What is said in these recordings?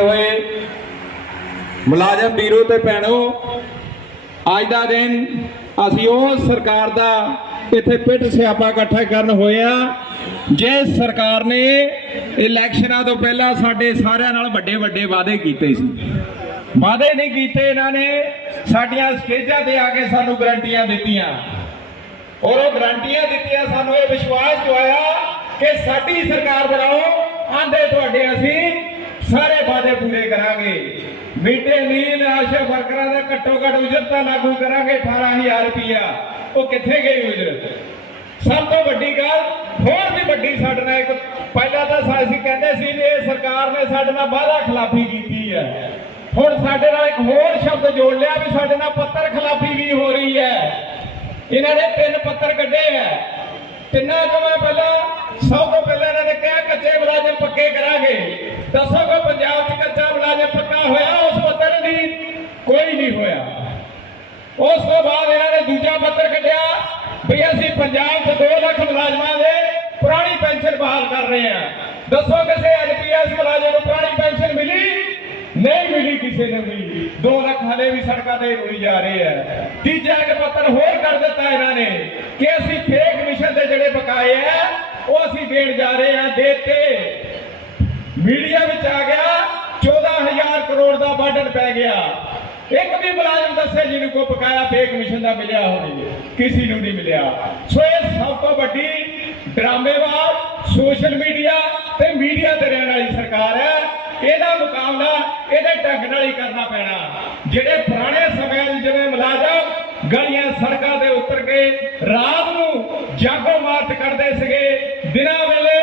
ਹੋਏ। ਮੁਲਾਜ਼ਮ ਵੀਰੋ ਤੇ ਭੈਣੋ, ਅੱਜ ਦਾ ਦਿਨ ਅਸੀਂ ਉਹ ਸਰਕਾਰ ਦਾ ਇੱਥੇ ਪਿੱਟ ਸਿਆਪਾ ਇਕੱਠਾ ਕਰਨ ਹੋਇਆ ਜੇ ਸਰਕਾਰ ਨੇ ਇਲੈਕਸ਼ਨਾਂ ਤੋਂ ਪਹਿਲਾਂ ਸਾਡੇ ਸਾਰਿਆਂ ਨਾਲ ਵੱਡੇ ਵੱਡੇ ਵਾਅਦੇ ਕੀਤੇ ਸੀ। ਵਾਅਦੇ ਨਹੀਂ ਕੀਤੇ ਇਹਨਾਂ ਨੇ, ਸਾਡੀਆਂ ਸਟੇਜਾਂ ਤੇ ਆ ਕੇ ਸਾਨੂੰ ਗਰੰਟੀਆਂ ਦਿੱਤੀਆਂ। ਔਰ ਉਹ ਗਰੰਟੀਆਂ ਦਿੱਤੀਆਂ, ਸਾਨੂੰ ਇਹ ਵਿਸ਼ਵਾਸ ਦਿਵਾਇਆ ਕਿ ਸਾਡੀ ਸਰਕਾਰ ਬਣਾਓ, ਆਂਦੇ ਤੁਹਾਡੇ ਅਸੀਂ ਸਾਰੇ ਵਾਅਦੇ ਪੂਰੇ ਕਰਾਂਗੇ। ਮੀਟੇ ਮੀਲ ਆਸ਼ਾ ਵਰਕਰਾਂ ਦਾ ਘੱਟੋ ਘੱਟ ਉਜਰਤਾ ਲਾਗੂ ਕਰਾਂਗੇ 18000 ਰੁਪਇਆ ਉਹ ਕਿੱਥੇ ਗਈ ਉਜਰਤ ਸਭ ਤੋਂ ਵੱਡੀ ਗੱਲ, ਹੋਰ ਵੀ ਵੱਡੀ ਸਾਡੇ ਨਾਲ ਇੱਕ, ਪਹਿਲਾਂ ਤਾਂ ਅਸੀਂ ਕਹਿੰਦੇ ਸੀ ਵੀ ਇਹ ਸਰਕਾਰ ਨੇ ਸਾਡੇ ਨਾਲ ਵਾਅਦਾ ਖਿਲਾਫੀ ਕੀਤੀ ਹੈ। ਹੁਣ ਸਾਡੇ ਨਾਲ ਇੱਕ ਹੋਰ ਸ਼ਬਦ ਜੋੜ ਲਿਆ ਵੀ ਸਾਡੇ ਨਾਲ ਪੱਤਰ ਖਿਲਾਫੀ ਵੀ ਹੋ ਰਹੀ ਹੈ। ਇਹਨਾਂ ਨੇ ਤਿੰਨ ਪੱਤਰ ਕੱਢੇ ਆ ਤਿੰਨਾਂ ਤੋਂ ਪਹਿਲਾਂ, ਸਭ ਤੋਂ ਪਹਿਲਾਂ ਇਹਨਾਂ ਨੇ ਕਿਹਾ ਕੱਚੇ ਮੁਲਾਜ਼ਮ ਪੱਕੇ ਕਰਾਂਗੇ। ਦੱਸੋ ਕਿ ਪੰਜਾਬ 'ਚ ਕੱਚਾ ਮੁਲਾਜ਼ਮ ਪੱਕਾ ਹੋਇਆ, ਉਸ ਪੱਤਰ ਦੀ ਕੋਈ ਨਹੀਂ ਹੋਇਆ। ਉਸ ਤੋਂ ਬਾਅਦ ਇਹਨਾਂ ਨੇ ਦੂਜਾ ਪੱਤਰ ਕੱਢਿਆ ਵੀ ਅਸੀਂ ਪੰਜਾਬ 'ਚ 2 ਲੱਖ ਮੁਲਾਜ਼ਮਾਂ ਦੇ ਪੁਰਾਣੀ ਪੈਨਸ਼ਨ ਬਹਾਲ ਕਰ ਰਹੇ ਹਾਂ। ਦੱਸੋ ਕਿਸੇ ਐਨਪੀਐਸ ਮੁਲਾਜ਼ਮ ਨੂੰ ਪੁਰਾਣੀ ਪੈਨਸ਼ਨ ਮਿਲੀ? ਨਹੀਂ ਮਿਲੀ, ਕਿਸੇ ਨੂੰ ਵੀ। 2 ਲੱਖ ਹਲੇ ਵੀ ਸੜਕਾਂ ਤੇ ਰੋਈ ਜਾ ਰਹੇ ਆ। ਤੀਜਾ ਇੱਕ ਪੱਤਰ ਹੋਰ ਕਰ ਦਿੱਤਾ ਇਹਨਾਂ ਨੇ ਕਿ ਅਸੀਂ ਫੇਕ ਮਿਸ਼ਨ ਦੇ ਜਿਹੜੇ ਬਕਾਏ ਆ, ਉਹ ਅਸੀਂ ਦੇਣ ਜਾ ਰਹੇ ਆ ਦੇਤੇ ਮੀਡੀਆ ਵਿੱਚ ਆ ਗਿਆ 14000 ਕਰੋੜ ਦਾ ਬਾਡਰ ਪੈ ਗਿਆ। ਇੱਕ ਵੀ ਮੁਲਾਜ਼ਮ ਦੱਸੇ ਜਿਹਨੂੰ ਕੋ ਬਕਾਇਆ ਫੇਕ ਮਿਸ਼ਨ ਦਾ ਮਿਲਿਆ ਹੋਵੇ ਕਿਸੇ ਨੂੰ ਨਹੀਂ ਮਿਲਿਆ। ਸੋ ਇਹ ਸਭ ਤੋਂ ਵੱਡੀ ਡਰਾਮੇਬਾਜ਼ ਸੋਸ਼ਲ ਮੀਡੀਆ ਤੇ ਮੀਡੀਆ ਤੇ ਰਹਿਣ ਵਾਲੀ ਸਰਕਾਰ ਹੈ। ਇਹਦਾ ਮੁਕਾਬਲਾ ਇਹਦੇ ਢੰਗ ਨਾਲ ਹੀ ਕਰਨਾ ਪੈਣਾ। ਜਿਹੜੇ ਪੁਰਾਣੇ ਸਮਿਆਂ 'ਚ ਜਿਵੇਂ ਮੁਲਾਜ਼ਮ ਗਲੀਆਂ ਸੜਕਾਂ ਤੇ ਉਤਰ ਕੇ ਰਾਤ ਨੂੰ ਜਾਗੋ ਮਾਰਚ ਕਰਦੇ ਸੀਗੇ ਦਿਨਾਂ ਵੇਲੇ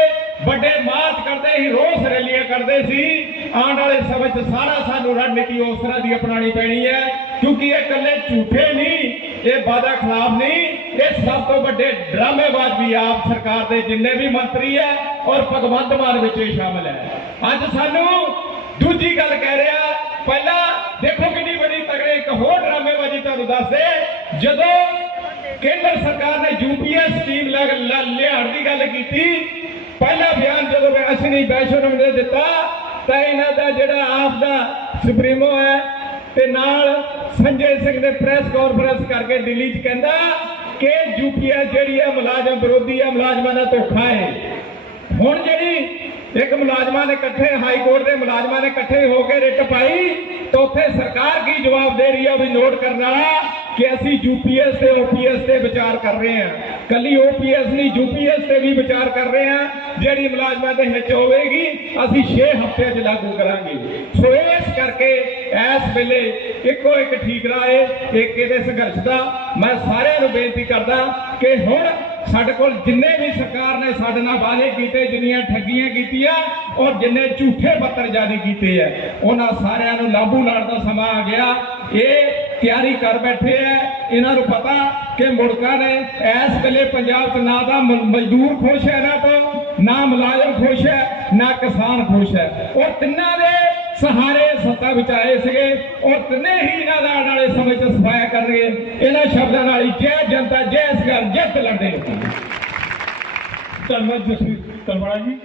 ਵੱਡੇ ਮਾਰਚ ਕਰਦੇ ਸੀ ਰੋਸ ਰੈਲੀਆਂ ਕਰਦੇ ਸੀ। ਆਉਣ ਵਾਲੇ ਸਮੇਂ 'ਚ ਸਾਰਾ ਸਾਨੂੰ ਰਣਨੀਤੀ ਉਸ ਤਰ੍ਹਾਂ ਦੀ ਅਪਣਾਣੀ ਪੈਣੀ ਹੈ, ਕਿਉਂਕਿ ਇਹ ਇਕੱਲੇ ਝੂਠੇ ਨਹੀਂ, ਇਹ ਵਾਦਾ ਖਿਲਾਫ ਨਹੀਂ, ਇਹ ਸਭ ਤੋਂ ਵੱਡੇ ਡਰਾਮੇਬਾਜ਼ ਵੀ ਆਪ ਸਰਕਾਰ ਦੇ ਜਿੰਨੇ ਵੀ ਮੰਤਰੀ ਹੈ ਔਰ ਭਗਵੰਤ ਮਾਨ ਵਿੱਚ ਹੀ ਸ਼ਾਮਲ ਹੈ। ਅੱਜ ਸਾਨੂੰ ਦੂਜੀ ਗੱਲ ਕਹਿ ਰਿਹਾ, ਪਹਿਲਾਂ ਦੇਖੋ ਕਿੰਨੀ ਵੱਡੀ ਤਗੜੇ ਇੱਕ ਹੋਰ ਡਰਾਮੇਬਾਜ਼ੀ ਤੁਹਾਨੂੰ ਦੱਸਦੇ ਜਦੋਂ ਕੇਂਦਰ ਸਰਕਾਰ ਨੇ ਯੂਪੀਐਸ ਸਕੀਮ ਲੱਗ ਲਿਆਉਣ ਦੀ ਗੱਲ ਕੀਤੀ, ਪਹਿਲਾ ਬਿਆਨ ਜਦੋਂ ਅਸ਼ਨੀ ਵੈਸ਼ਨਵ ਨੇ ਦਿੱਤਾ, ਤਾਂ ਇਹਨਾਂ ਦਾ ਜਿਹੜਾ ਆਪ ਦਾ ਸੁਪਰੀਮੋ ਹੈ, ਤੇ ਨਾਲ ਸੰਜੇ ਸਿੰਘ ਨੇ ਪ੍ਰੈਸ ਕਾਨਫਰੰਸ ਕਰਕੇ ਦਿੱਲੀ 'ਚ ਕਹਿੰਦਾ ਕਿ ਯੂਪੀਐਸ ਜਿਹੜੀ ਹੈ ਮੁਲਾਜ਼ਮ ਵਿਰੋਧੀ ਹੈ ਮੁਲਾਜ਼ਮਾਂ ਦਾ ਧੋਖਾ ਹੈ। ਹੁਣ ਜਿਹੜੀ ਇੱਕ ਮੁਲਾਜ਼ਮਾਂ ਨੇ ਇਕੱਠੇ, ਹਾਈ ਕੋਰਟ ਦੇ ਮੁਲਾਜ਼ਮਾਂ ਨੇ ਇਕੱਠੇ ਹੋ ਕੇ ਰਿਟ ਪਾਈ, ਤਾਂ ਉੱਥੇ ਸਰਕਾਰ ਕੀ ਜਵਾਬ ਦੇ ਰਹੀ ਹੈ ਵੀ ਨੋਟ ਕਰਨ ਵਾਲਾ ਕਿ ਅਸੀਂ ਯੂਪੀਐਸ ਤੇ ਓਪੀਐਸ ਤੇ ਵਿਚਾਰ ਕਰ ਰਹੇ ਹਾਂ। ਕੱਲੀ ਓਪੀਐਸ ਨਹੀਂ ਯੂਪੀਐਸ ਤੇ ਵੀ ਵਿਚਾਰ ਜਿਹੜੀ ਮੁਲਾਜ਼ਮਾਂ ਦੇ ਵਿੱਚ ਹੋਵੇਗੀ, ਅਸੀਂ 6 ਹਫ਼ਤੇ 'ਚ ਲਾਗੂ ਕਰਾਂਗੇ। ਸੋ ਇਸ ਕਰਕੇ ਇਸ ਵੇਲੇ ਇੱਕੋ ਇੱਕ ਠੀਕ ਰਾਹ ਇੱਕ ਇਹਦੇ ਸੰਘਰਸ਼ ਦਾ। ਮੈਂ ਸਾਰਿਆਂ ਨੂੰ ਬੇਨਤੀ ਕਰਦਾ ਕਿ ਹੁਣ ਸਾਡੇ ਕੋਲ ਜਿੰਨੇ ਵੀ ਸਰਕਾਰ ਨੇ ਸਾਡੇ ਨਾਲ ਵਾਅਦੇ ਕੀਤੇ, ਜਿੰਨੀਆਂ ਠੱਗੀਆਂ ਕੀਤੀਆਂ, ਔਰ ਜਿੰਨੇ ਝੂਠੇ ਪੱਤਰ ਜਾਰੀ ਕੀਤੇ ਆ ਉਹਨਾਂ ਸਾਰਿਆਂ ਨੂੰ ਲਾਗੂ ਲਾਉਣ ਦਾ ਸਮਾਂ ਆ ਗਿਆ। ਇਹ ਤਿਆਰੀ ਕਰ ਬੈਠੇ ਆ ਇਹਨਾਂ ਨੂੰ ਪਤਾ ਕਿ ਮੁਲਕਾਂ ਨੇ ਇਸ ਵੇਲੇ ਪੰਜਾਬ 'ਚ ਨਾ ਤਾਂ ਮਜ਼ਦੂਰ ਖੁਸ਼ ਹੈ, ਨਾ ਤੋਂ ਨਾ ਮੁਲਾਜ਼ਮ ਖੁਸ਼ ਹੈ, ਨਾ ਕਿਸਾਨ ਖੁਸ਼ ਹੈ। ਉਹ ਤਿੰਨਾਂ ਦੇ ਸਹਾਰੇ ਸੱਤਾ ਵਿੱਚ ਆਏ ਸੀਗੇ। ਔਰ ਤਿੰਨੇ ਹੀ ਇਹਨਾਂ ਦਾ ਆਉਣ ਵਾਲੇ ਸਮੇਂ 'ਚ ਸਫਾਇਆ ਕਰਨਗੇ ਇਹਨਾਂ ਸ਼ਬਦਾਂ ਨਾਲ ਹੀ ਜੈ ਜਨਤਾ ਜੈ ਸਰਕਾਰ ਜਿੱਤ ਲੜਦੇ ਧੰਨਵਾਦ ਜਸਵੀਰ ਤਲਵਾੜਾ ਜੀ।